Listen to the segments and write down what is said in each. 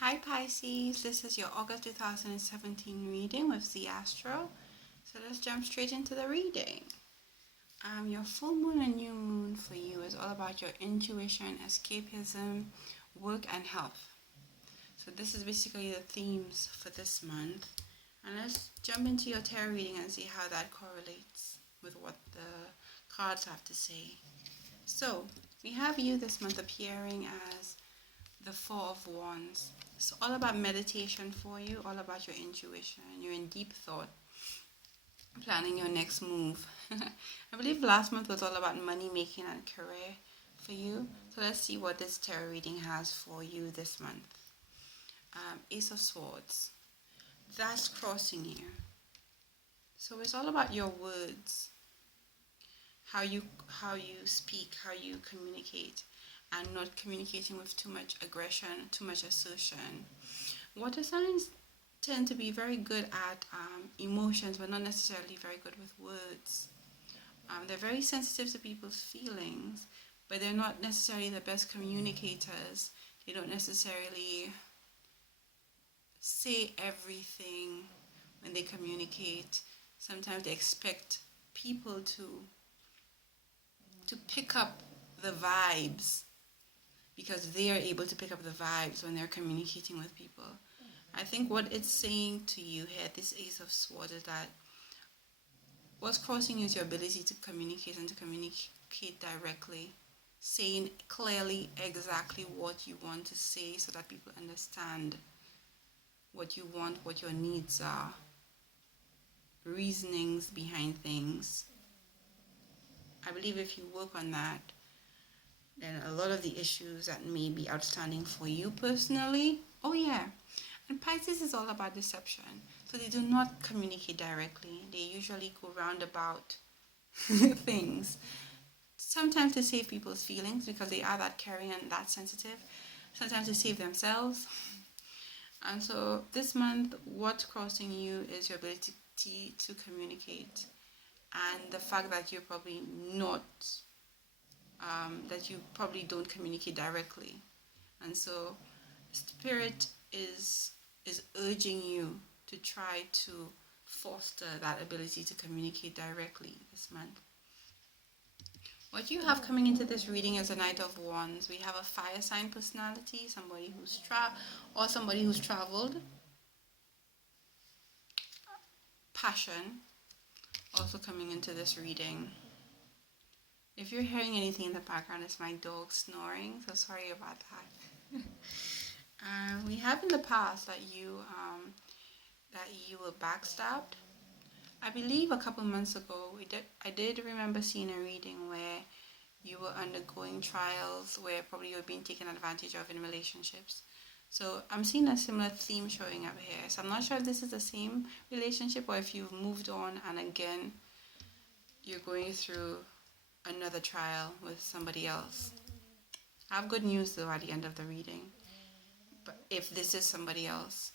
Hi Pisces, this is your August 2017 reading with the Astro. So let's jump straight into the reading. Your full moon and new moon for you is all about your intuition, escapism, work, and health. So this is basically the themes for this month. And let's jump into your tarot reading and see how that correlates with what the cards have to say. So we have you this month appearing as the Four of Wands. It's all about meditation for you, all about your intuition. You're in deep thought, planning your next move. I believe last month was all about money making and career for you. So let's see what this tarot reading has for you this month. Ace of Swords. That's crossing you. So it's all about your words, how you speak, how you communicate, and not communicating with too much aggression, too much assertion. Water signs tend to be very good at emotions, but not necessarily very good with words. They're very sensitive to people's feelings, but they're not necessarily the best communicators. They don't necessarily say everything when they communicate. Sometimes they expect people to pick up the vibes because they are able to pick up the vibes when they're communicating with people. I think what it's saying to you here, this Ace of Swords, is that what's crossing you is your ability to communicate and to communicate directly, saying clearly exactly what you want to say so that people understand what you want, what your needs are, reasonings behind things. I believe if you work on that, then a lot of the issues that may be outstanding for you personally, oh yeah. And Pisces is all about deception. So they do not communicate directly. They usually go roundabout things. Sometimes to save people's feelings because they are that caring and that sensitive. Sometimes to save themselves. And so this month, what's crossing you is your ability to communicate. And the fact that you're probably not that you probably don't communicate directly. And so Spirit is urging you to try to foster that ability to communicate directly this month. What you have coming into this reading is a Knight of Wands. We have a fire sign personality, somebody who's traveled. Passion also coming into this reading. If you're hearing anything in the background, it's my dog snoring, so sorry about that. We have in the past that you were backstabbed. I believe a couple months ago, I did remember seeing a reading where you were undergoing trials where probably you were being taken advantage of in relationships. So I'm seeing a similar theme showing up here. So I'm not sure if this is the same relationship or if you've moved on and again you're going through another trial with somebody else. I have good news though at the end of the reading. But if this is somebody else.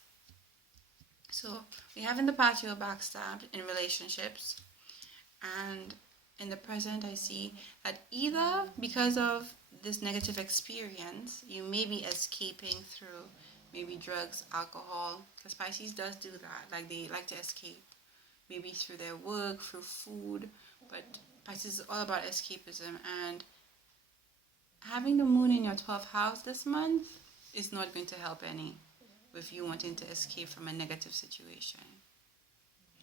So we have in the past you were backstabbed in relationships, and in the present I see that either because of this negative experience you may be escaping through maybe drugs, alcohol, because Pisces does do that, like they like to escape maybe through their work, through food, but Pisces is all about escapism, and having the moon in your 12th house this month is not going to help any with you wanting to escape from a negative situation.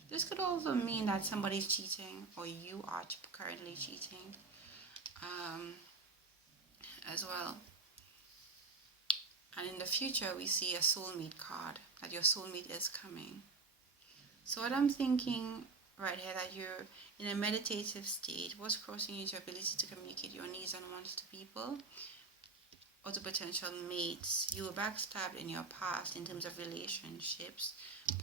This could also mean that somebody's cheating or you are currently cheating as well. And in the future, we see a soulmate card, that your soulmate is coming. So what I'm thinking right here, that you're in a meditative state. What's crossing you is your ability to communicate your needs and wants to people or to potential mates. You were backstabbed in your past in terms of relationships,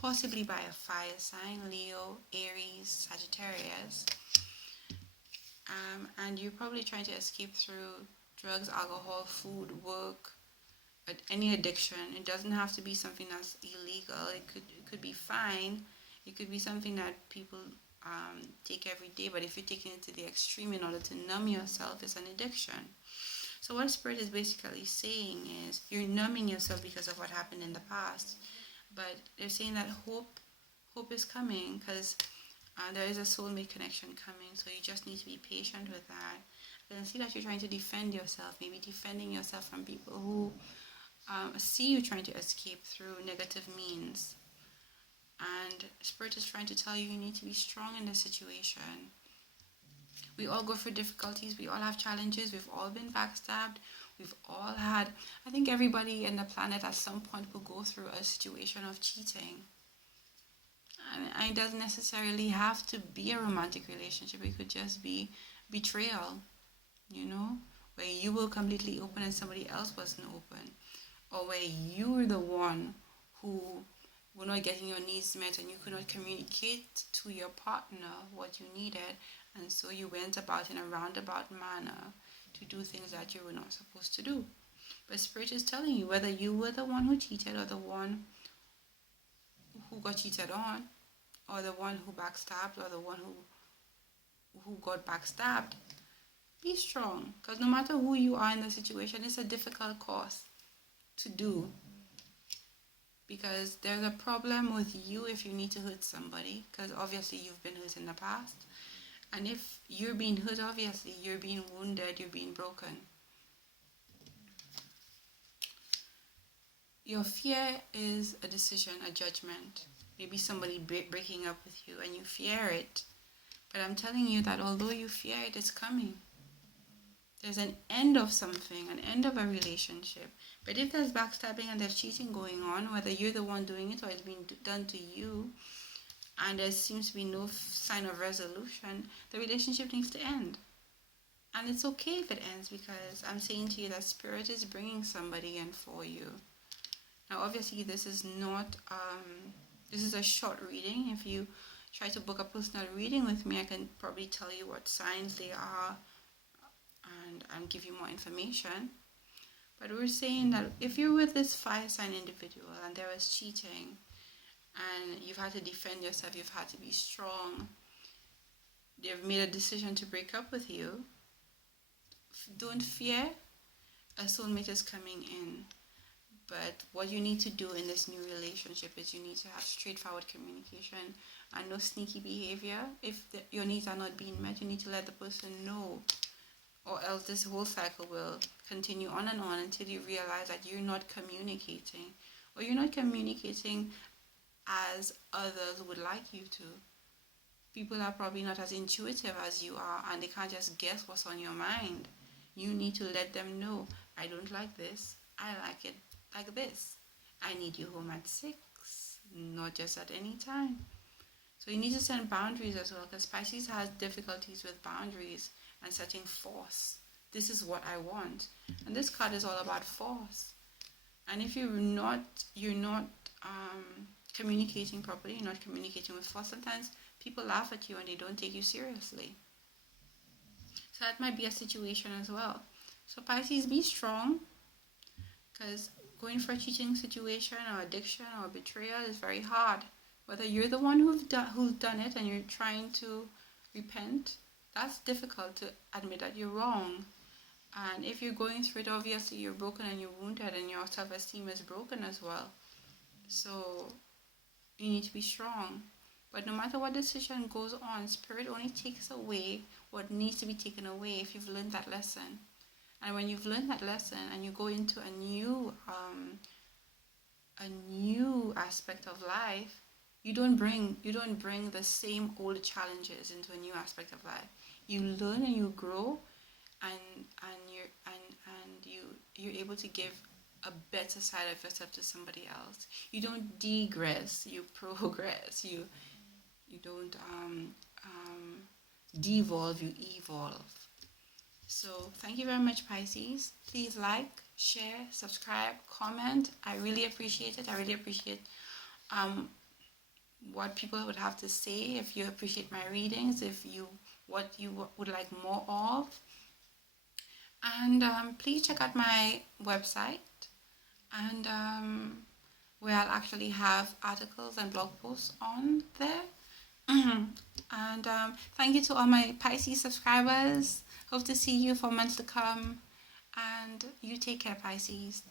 possibly by a fire sign, Leo, Aries, Sagittarius. And you're probably trying to escape through drugs, alcohol, food, work, any addiction. It doesn't have to be something that's illegal. It could be fine. It could be something that people take every day. But if you're taking it to the extreme in order to numb yourself, it's an addiction. So what Spirit is basically saying is you're numbing yourself because of what happened in the past, but they're saying that hope is coming, because there is a soulmate connection coming. So you just need to be patient with that. I can see that you're trying to defend yourself, maybe defending yourself from people who see you trying to escape through negative means. And Spirit is trying to tell you need to be strong in this situation. We all go through difficulties. We all have challenges. We've all been backstabbed. We've all had, I think everybody in the planet at some point will go through a situation of cheating. And it doesn't necessarily have to be a romantic relationship. It could just be betrayal, where you were completely open and somebody else wasn't open. Or where you were the one who were not getting your needs met and you could not communicate to your partner what you needed, and so you went about in a roundabout manner to do things that you were not supposed to do. But Spirit is telling you, whether you were the one who cheated or the one who got cheated on, or the one who backstabbed, or the one who got backstabbed, be strong, because no matter who you are in the situation, it's a difficult course to do, because there's a problem with you if you need to hurt somebody, because obviously you've been hurt in the past. And if you're being hurt, obviously you're being wounded, you're being broken. Your fear is a decision, a judgment. Maybe somebody breaking up with you and you fear it. But I'm telling you that although you fear it, it's coming. There's an end of something, an end of a relationship. But if there's backstabbing and there's cheating going on, whether you're the one doing it or it's being done to you, and there seems to be no sign of resolution, the relationship needs to end. And it's okay if it ends, because I'm saying to you that Spirit is bringing somebody in for you. Now, obviously, this is not, this is a short reading. If you try to book a personal reading with me, I can probably tell you what signs they are and give you more information. But we're saying that if you're with this fire sign individual and there is cheating, and you've had to defend yourself, you've had to be strong, they've made a decision to break up with you, don't fear, a soulmate is coming in. But what you need to do in this new relationship is you need to have straightforward communication and no sneaky behavior. If your needs are not being met, you need to let the person know, or else this whole cycle will continue on and on until you realize that you're not communicating, or you're not communicating as others would like you to. People are probably not as intuitive as you are, and they can't just guess what's on your mind. You need to let them know, I don't like this, I like it like this. I need you home at 6, not just at any time. So you need to set boundaries as well, because Pisces has difficulties with boundaries and setting force. This is what I want. And this card is all about force. And if you're not communicating properly, you're not communicating with force, sometimes people laugh at you and they don't take you seriously. So that might be a situation as well. So Pisces, be strong, because going for a cheating situation or addiction or betrayal is very hard. Whether you're the one who's done it and you're trying to repent, that's difficult to admit that you're wrong. And if you're going through it, obviously you're broken and you're wounded and your self-esteem is broken as well. So you need to be strong. But no matter what decision goes on, Spirit only takes away what needs to be taken away if you've learned that lesson. And when you've learned that lesson and you go into a new aspect of life, you don't bring the same old challenges into a new aspect of life. You learn and you grow, and you're able to give a better side of yourself to somebody else. You don't degress, you progress. You don't devolve, you evolve. So thank you very much, Pisces. Please like, share, subscribe, comment. I really appreciate it. I really appreciate what people would have to say. If you appreciate my readings, what you would like more of. And please check out my website, and where I'll actually have articles and blog posts on there. And thank you to all my Pisces subscribers. Hope to see you for months to come. And you take care, Pisces.